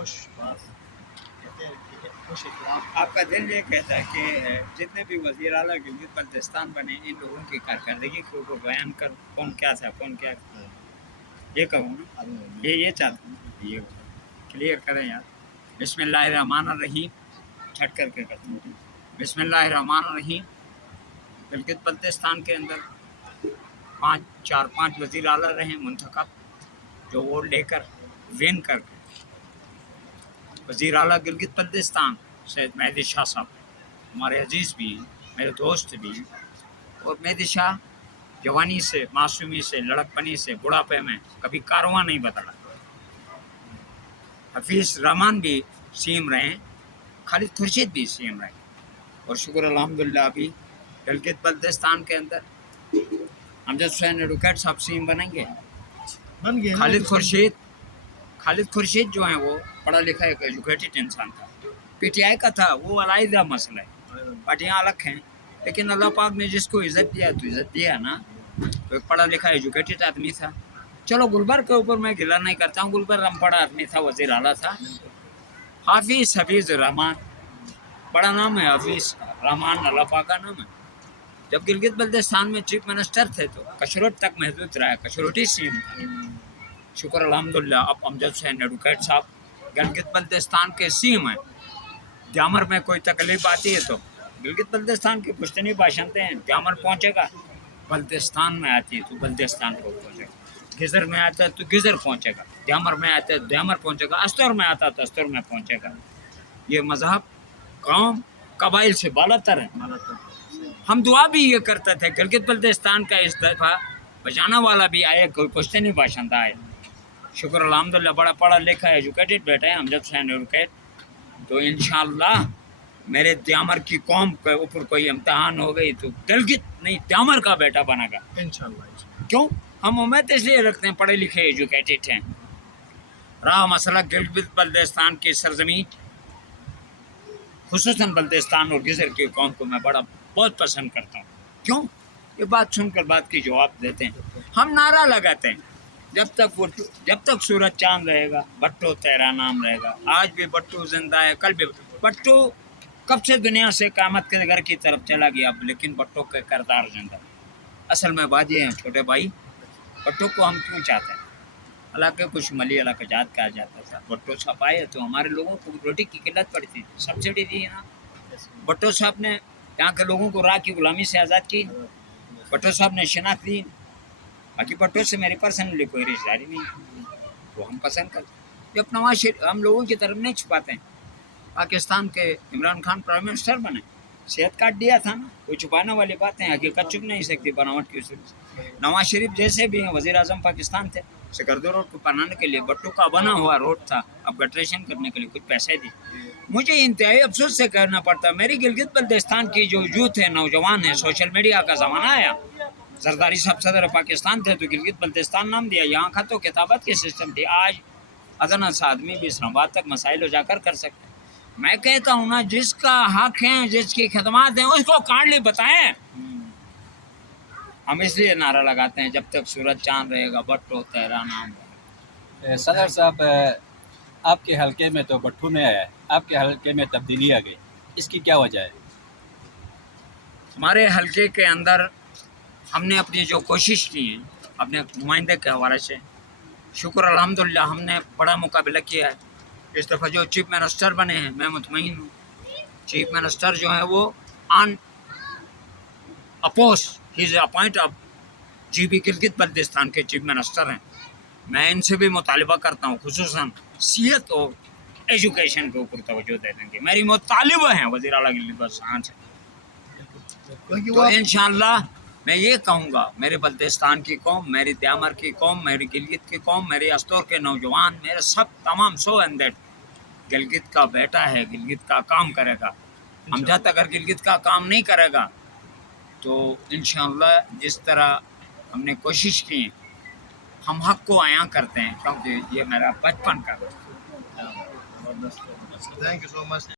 خوش بات کہتے ہیں کہ خوش اخلاق آپ کا دل یہ کہتا ہے کہ جتنے بھی وزیر اعلیٰ گلگت بلتستان بنے ان لوگوں کی کارکردگی کے اوپر بیان کر کون کیا تھا کون کیا یہ کہوں نا یہ چاہتا ہوں یہ کلیئر کریں یار. بسم اللہ الرحمن الرحیم چھٹ کر کے کرتا ہوں. بسم اللہ الرحمن الرحیم. گلگت بلتستان کے اندر 5 وزیر اعلیٰ رہے منتخب جو ووٹ لے کر ون کر کے. وزیر اعلیٰ گلگت بلتستان سید مہدی شاہ صاحب ہمارے عزیز بھی ہیں میرے دوست بھی ہیں. اور مہدی شاہ جوانی سے معصومی سے لڑکپنی سے بڑھاپے میں کبھی کارواں نہیں بدلا. حفیظ رحمان بھی سی ایم رہے ہیں, خالد خورشید بھی سی ایم رہے, اور شکر الحمدللہ ابھی گلگت بلتستان کے اندر امجد حسین ایڈوکیٹ صاحب سی ایم بن گئے. خالد خورشید جو ہیں وہ پڑھا لکھا ایک ایجوکیٹڈ انسان تھا, پی ٹی آئی کا تھا, وہ علیحدہ مسئلہ ہے, پارٹیاں الگ ہیں, لیکن اللہ پاک نے جس کو عزت دیا تو عزت دیا نا. تو ایک پڑھا لکھا ایجوکیٹڈ آدمی تھا. چلو گلبرگ کے اوپر میں گلا نہیں کرتا ہوں, گلبرگ ہم پڑھا آدمی تھا, وزیر اعلیٰ تھا. حفیظ رحمان بڑا نام ہے, حفیظ رحمان اللہ پاک کا نام ہے. جب گلگت بلتستان میں چیف منسٹر تھے تو کشروٹ تک محدود رہا, کشروٹی سیم تھا. شکر الحمدللہ اب امجد حسین ایڈوکیٹ صاحب گلگت بلتستان کے سیم ہیں. جامر میں کوئی تکلیف آتی ہے تو گلگت بلتستان کے پشتنی باشندے ہیں, جامر پہنچے گا بلتستان میں آتی ہے تو بلتستان کو پہنچے گا, گزر میں آتا ہے تو گزر پہنچے گا, جامر میں آتا ہے تو جامر پہنچے گا, استور میں آتا ہے تو استور میں پہنچے گا. یہ مذہب قوم قبائل سے بالا تر ہے. ہم دعا بھی یہ کرتے تھے گلگت بلتستان کا اس دفعہ بچانا والا بھی آئے, کوئی پشتنی باشندہ آئے. شکر الحمدللہ بڑا پڑھا لکھا ایجوکیٹڈ بیٹا ہے امجد حسین ایڈوکیٹ. تو انشاءاللہ میرے دیامر کی قوم کے اوپر کوئی امتحان ہو گئی تو گلگت نہیں دیامر کا بیٹا بنا گا انشاءاللہ. کیوں ہم امید اس لیے رکھتے ہیں, پڑھے لکھے ایجوکیٹڈ ہیں. رہا مسئلہ گلگت بلتستان کی سرزمین خصوصاً بلتستان اور گزر کی قوم کو میں بہت پسند کرتا ہوں. کیوں یہ بات سن کر بات کی جواب دیتے ہیں. ہم نعرہ لگاتے ہیں جب تک سورج چاند رہے گا بٹو تیرا نام رہے گا. آج بھی بٹو زندہ ہے, کل بھی بٹو کب سے دنیا سے قیامت کے گھر کی طرف چلا گیا, لیکن بٹو کے کردار زندہ. اصل میں بات یہ ہے چھوٹے بھائی, بٹو کو ہم کیوں چاہتے ہیں؟ اللہ کے کچھ ملی اللہ کا جات کہا جاتا تھا. بٹو صاحب آئے تو ہمارے لوگوں کو روٹی کی قلت پڑتی تھی, سبسڈی دی نا. بٹو صاحب نے یہاں کے لوگوں کو راہ کی غلامی سے آزاد کی. بٹو صاحب نے شناخت دی. باقی بٹو سے میری پرسنلی کوئی رشتہ داری نہیں, وہ ہم پسند کرتے. جب نواز شریف ہم لوگوں کی طرف نہیں چھپاتے ہیں. پاکستان کے عمران خان پرائم منسٹر بنے, صحت کارڈ دیا تھا نا, کوئی چھپانے والی باتیں حقیقت چھپ نہیں سکتی بناوٹ کی صورت. نواز شریف جیسے بھی ہیں وزیر اعظم پاکستان تھے, سکردو روڈ کو بنانے کے لیے بٹو کا بنا ہوا روڈ تھا, اب گٹریشن کرنے کے لیے کچھ پیسے دی. مجھے انتہائی افسوس سے کہنا پڑتا ہے میری گلگت بلتستان کی جو یوتھ ہے, نوجوان ہے, سوشل میڈیا کا زمانہ آیا. زرداری صاحب صدر پاکستان تھے تو گلگت بلتستان نام دیا, یہاں خط و کتابت کے سسٹم تھی. آج ادنا سا آدمی بھی اسلام آباد تک مسائل اجاگر کر سکتے. میں کہتا ہوں نا جس کا حق ہے, جس کی خدمات ہیں, اس کو کارڈلی بتائیں. ہم اس لیے نعرہ لگاتے ہیں جب تک سورج چاند رہے گا بٹو تیرا نام رہے گا. صدر صاحب آپ کے حلقے میں تو بٹھو میں آیا ہے, آپ کے حلقے میں تبدیلی آ گئی, اس کی کیا وجہ ہے؟ ہمارے حلقے کے اندر ہم نے اپنی جو کوشش کی ہے اپنے نمائندے کے حوالے سے, شکر الحمدللہ ہم نے بڑا مقابلہ کیا ہے. اس دفعہ جو چیف منسٹر بنے ہیں میں مطمئن ہوں. چیف منسٹر جو ہے وہ آن اپوز ہی از اپوائنٹ اب جی بی گلگت بلتستان کے چیف منسٹر ہیں. میں ان سے بھی مطالبہ کرتا ہوں خصوصاً صحت اور ایجوکیشن کے اوپر توجہ دے دیں گے. میری مطالبہ ہیں وزیر اعلیٰ گلگت بلتستان سے. تو انشاءاللہ میں یہ کہوں گا میرے بلتستان کی قوم, میری دیامر کی قوم, میری گلگت کی قوم, میری استور کے نوجوان, میرے سب تمام گلگت کا بیٹا ہے, گلگت کا کام کرے گا. امجد اگر گلگت کا کام نہیں کرے گا تو انشاءاللہ جس طرح ہم نے کوشش کی ہم حق کو عیاں کرتے ہیں, کیونکہ یہ میرا بچپن کا. Thank you so much.